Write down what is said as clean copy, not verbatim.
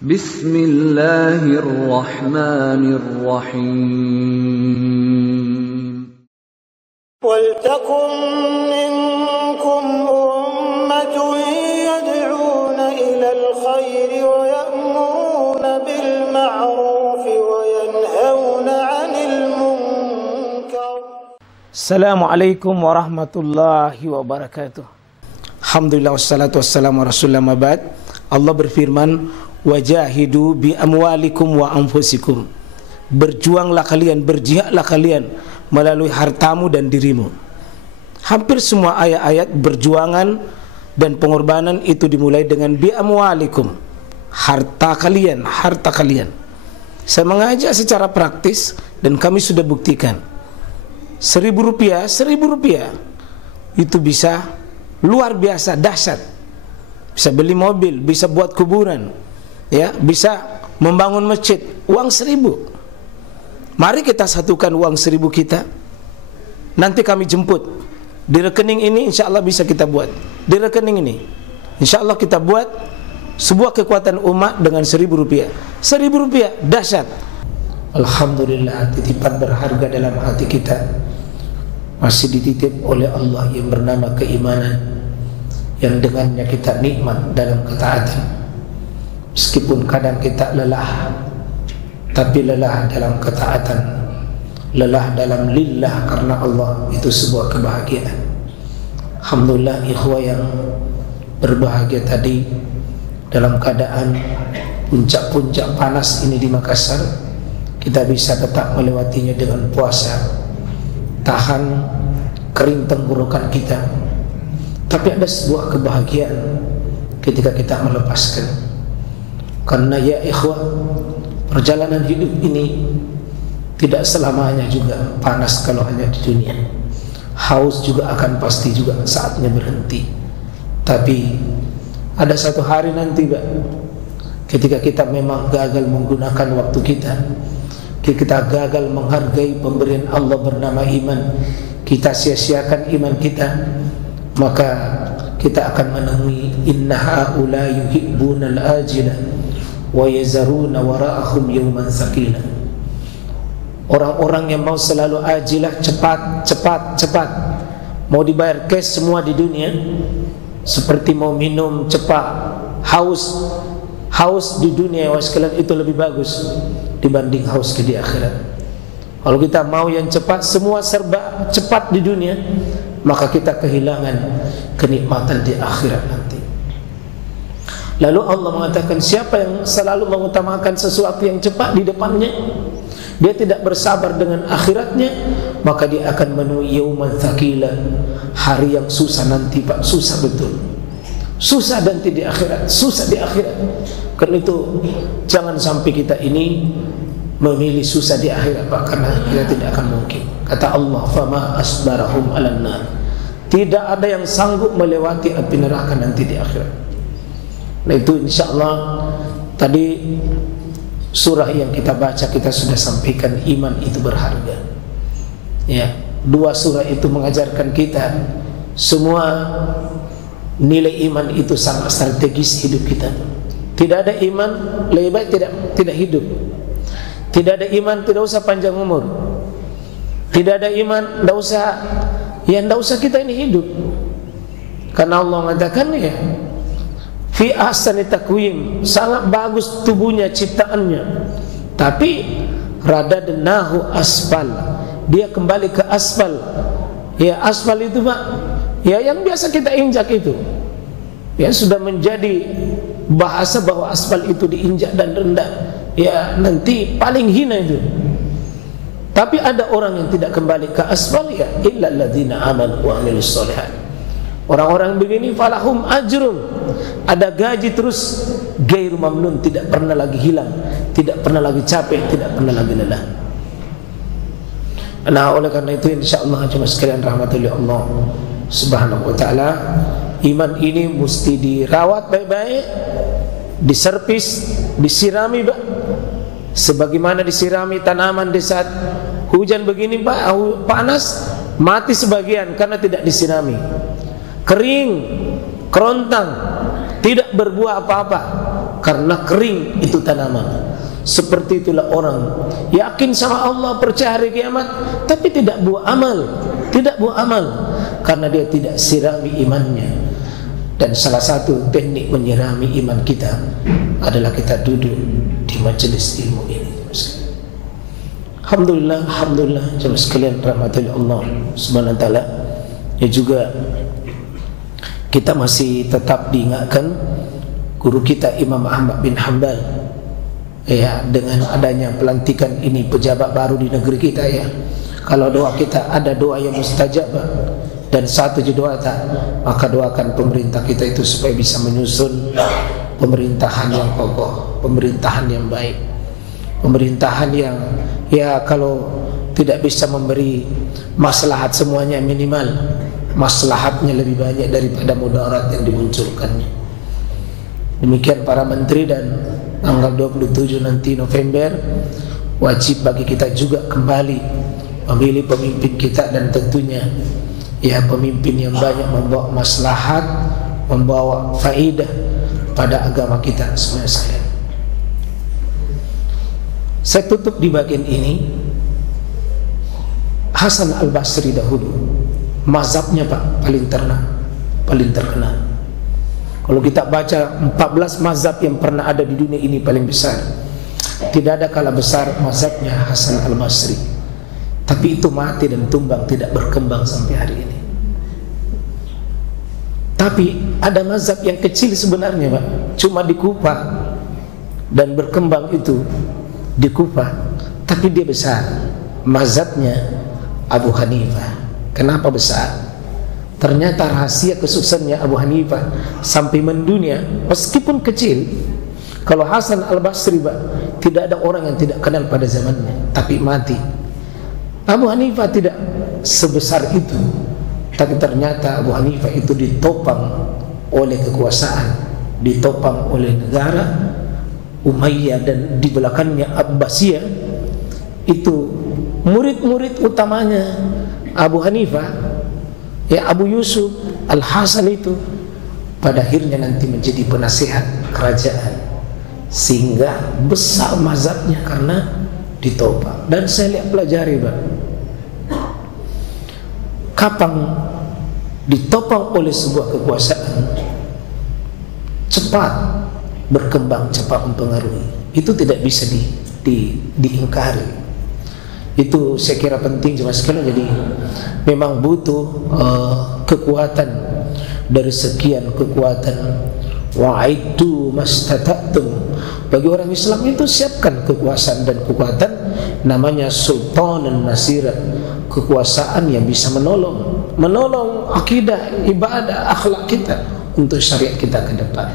Bismillahirrahmanirrahim. Waltakum minkum ummatun yad'una ilal khairi wa ya'muruna bil ma'ruf wa yanhauna 'anil munkar. Assalamualaikum warahmatullahi wabarakatuh. Alhamdulillah wassalatu wassalamu ala rasulillah mabad. Allah berfirman, wajahidu bi amwalikum wa anfusikum. Berjuanglah kalian, berjihadlah kalian melalui hartamu dan dirimu. Hampir semua ayat-ayat berjuangan dan pengorbanan itu dimulai dengan bi amwalikum, harta kalian, harta kalian. Saya mengajak secara praktis dan kami sudah buktikan. Rp1.000 itu bisa luar biasa dahsyat. Bisa beli mobil, bisa buat kuburan, ya, bisa membangun masjid. Uang 1.000. Mari kita satukan uang 1.000 kita. Nanti kami jemput di rekening ini, insya Allah bisa kita buat. Di rekening ini, insya Allah kita buat sebuah kekuatan umat dengan Rp1.000. Rp1.000 dahsyat. Alhamdulillah, titipan berharga dalam hati kita masih dititip oleh Allah yang bernama keimanan, yang dengannya kita nikmat dalam ketaatan. Meskipun kadang kita lelah, tapi lelah dalam ketaatan, lelah dalam lillah karena Allah, itu sebuah kebahagiaan. Alhamdulillah ikhwah yang berbahagia tadi, dalam keadaan puncak-puncak panas ini di Makassar, kita bisa tetap melewatinya dengan puasa, tahan kering tenggorokan kita. Tapi ada sebuah kebahagiaan ketika kita melepaskan. Karena ya ikhwah, perjalanan hidup ini tidak selamanya juga panas kalau hanya di dunia. Haus juga akan pasti juga saatnya berhenti. Tapi ada satu hari nanti, Pak, ketika kita memang gagal menggunakan waktu kita gagal menghargai pemberian Allah bernama iman, kita sia-siakan iman kita, maka kita akan menemui inna haula yuhibbunal ajila wa yazaruna wara'ahum yawman tsaqila. Orang-orang yang mau selalu ajilah, cepat, mau dibayar cash semua di dunia, seperti mau minum cepat, haus di dunia sekalian, itu lebih bagus dibanding haus di akhirat. Kalau kita mau yang cepat, semua serba cepat di dunia, maka kita kehilangan kenikmatan di akhirat nanti. Lalu Allah mengatakan, siapa yang selalu mengutamakan sesuatu yang cepat di depannya, dia tidak bersabar dengan akhiratnya, maka dia akan menemui yauman tsaqila, hari yang susah nanti, Pak, susah betul. Susah nanti di akhirat, susah di akhirat. Karena itu jangan sampai kita ini memilih susah di akhirat, Pak, karena kita tidak akan mungkin. Kata Allah, fama asbarahum 'alan nar. Tidak ada yang sanggup melewati api neraka nanti di akhirat. Nah itu insyaallah tadi surah yang kita baca kita sudah sampaikan, iman itu berharga. Ya, 2 surah itu mengajarkan kita semua nilai iman itu sangat strategis hidup kita. Tidak ada iman lebih baik tidak hidup. Tidak ada iman tidak usah panjang umur. Tidak ada iman tidak usah kita ini hidup. Karena Allah mengatakan ya, fi ahsani taqwim, sangat bagus tubuhnya, ciptaannya. Tapi radadnahu asfal, dia kembali ke asfal. Ya, asfal itu, Pak, ya yang biasa kita injak itu. Ya sudah menjadi bahasa bahwa asfal itu diinjak dan rendah. Ya nanti paling hina itu. Tapi ada orang yang tidak kembali ke asfal, ya illal ladzina amanu wa amilus sholihat. Orang-orang begini falahum ajrun, ada gaji terus, ghairu mamnun, tidak pernah lagi hilang, tidak pernah lagi capek, tidak pernah lagi lelah. Nah oleh karena itu insyaallah jemaah sekalian rahmatullahi Allah subhanahu wa ta'ala, iman ini mesti dirawat baik-baik, diservis, disirami, Pak. Sebagaimana disirami tanaman di saat hujan begini, Pak, panas, mati sebagian karena tidak disirami. Kering, kerontang, tidak berbuah apa-apa. karena kering itu tanaman. Seperti itulah orang yakin sama Allah, percaya hari kiamat, tapi tidak buat amal, karena dia tidak sirami imannya. Dan salah satu teknik menyirami iman kita adalah kita duduk di majelis ilmu ini. Alhamdulillah, jemaah sekalian rahmatillah Allah Subhanahu wa taala. Ya juga kita masih tetap diingatkan guru kita Imam Ahmad bin Hanbal, ya, dengan adanya pelantikan ini pejabat baru di negeri kita, ya. Kalau doa kita ada doa yang mustajab dan satu doa tak, maka doakan pemerintah kita itu supaya bisa menyusun pemerintahan yang kokoh, pemerintahan yang baik, pemerintahan yang, ya, kalau tidak bisa memberi maslahat semuanya, minimal maslahatnya lebih banyak daripada mudarat yang dimunculkannya. Demikian para menteri, dan tanggal 27 nanti November wajib bagi kita juga kembali memilih pemimpin kita, dan tentunya ya pemimpin yang banyak membawa maslahat, membawa faidah pada agama kita semuanya sekalian. Saya tutup di bagian ini. Hasan al-Basri dahulu mazhabnya Pak paling terkenal. Kalau kita baca 14 mazhab yang pernah ada di dunia ini paling besar, tidak ada kalah besar mazhabnya Hasan al-Basri. Tapi itu mati dan tumbang, tidak berkembang sampai hari ini. Tapi ada mazhab yang kecil sebenarnya Pak, cuma di Kufah, dan berkembang itu di Kufah, tapi dia besar. Mazhabnya Abu Hanifah. Kenapa besar? Ternyata rahasia kesuksesannya Abu Hanifah sampai mendunia, meskipun kecil. Kalau Hasan al-Basri Pak, tidak ada orang yang tidak kenal pada zamannya, tapi mati. Abu Hanifah tidak sebesar itu, tapi ternyata Abu Hanifah itu ditopang oleh kekuasaan, ditopang oleh negara Umayyah, dan di belakangnya Abbasiyah. Itu murid-murid utamanya Abu Hanifah, ya, Abu Yusuf Al-Hasan itu pada akhirnya nanti menjadi penasihat kerajaan, sehingga besar mazhabnya karena ditopang. Dan saya lihat, pelajari Pak, kapan ditopang oleh sebuah kekuasaan, cepat berkembang, cepat mempengaruhi. Itu tidak bisa diingkari. Itu saya kira penting cuma sekali. Jadi memang butuh kekuatan dari sekian kekuatan. Wa'iddu mastata'tum. Bagi orang Islam itu siapkan kekuasaan dan kekuatan, namanya sultanan nasira, kekuasaan yang bisa menolong akidah, ibadah, akhlak kita untuk syariat kita ke depan.